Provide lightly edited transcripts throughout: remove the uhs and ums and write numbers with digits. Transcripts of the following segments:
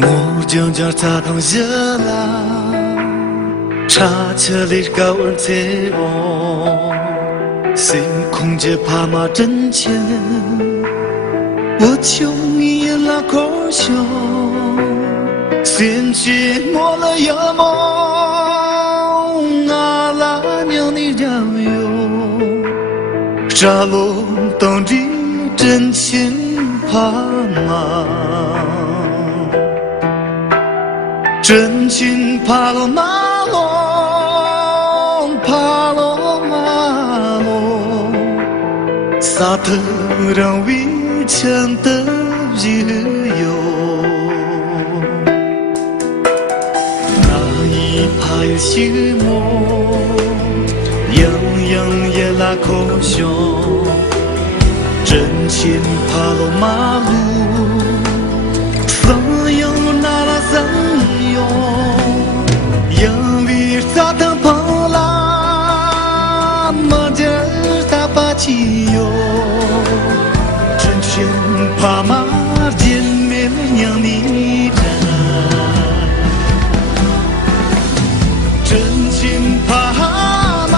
我将家茶汤热啦，茶车里高温菜哦，星空街爬马真前，我穷也拉口笑，鲜血抹了牙毛，阿拉娘的绕哟，沙龙当地真前爬马。真情帕罗马龙，帕罗马龙，萨特让围墙的日游，那一派西莫，样样也拉口笑，真情帕罗马路，桑有那拉桑。yang bisa terpala menjadi paciyo真怕马见面让你站真情怕马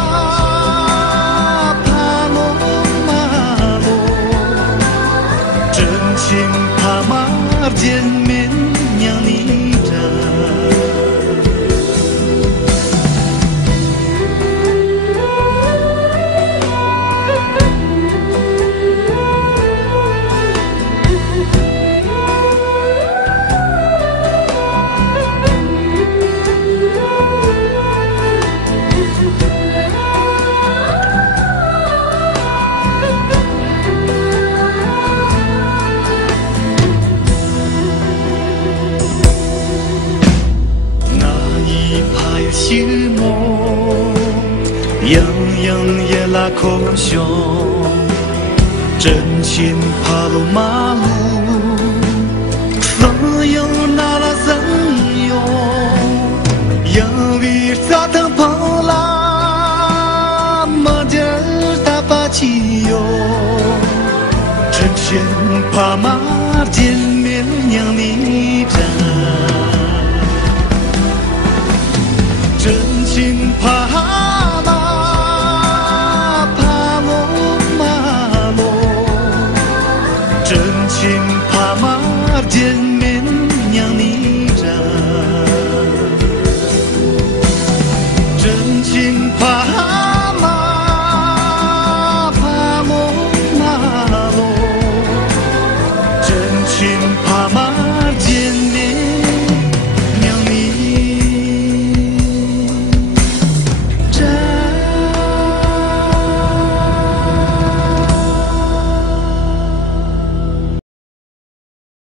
怕罗马罗真情怕马见面让你站西莫，样样也拉口笑，真情帕罗马路，桑有那拉桑有，样为萨腾蓬拉，马杰达巴奇哟，真情帕马见面让你站。真情帕马帕罗马罗，真情帕马见面让你。